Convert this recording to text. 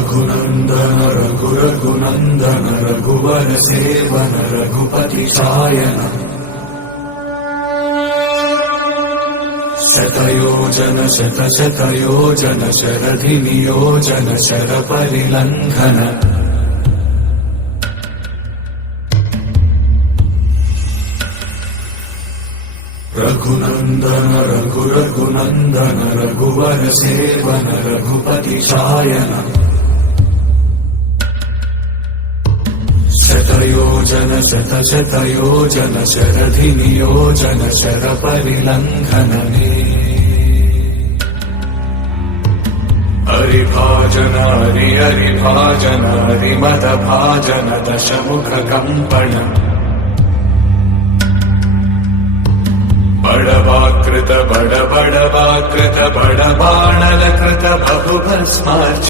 रघुनन्दन रघुनन्दन रघुवर seven Raghupati Shayan शतयोजन शतशतयोजन शरधि नियोजन sir परिलंघन Raghunandan Raghunandan रघुवर seven Raghupati Shayan शतयोजन शतशतयोजन शरधि नियोजन sir परिलंघन हरिभाजन हरिभाजन हरिमद भाजन दशमुख कंपन बड़वाकृत बड़वाकृत बड़बाणल कृत बहुभस्मार्च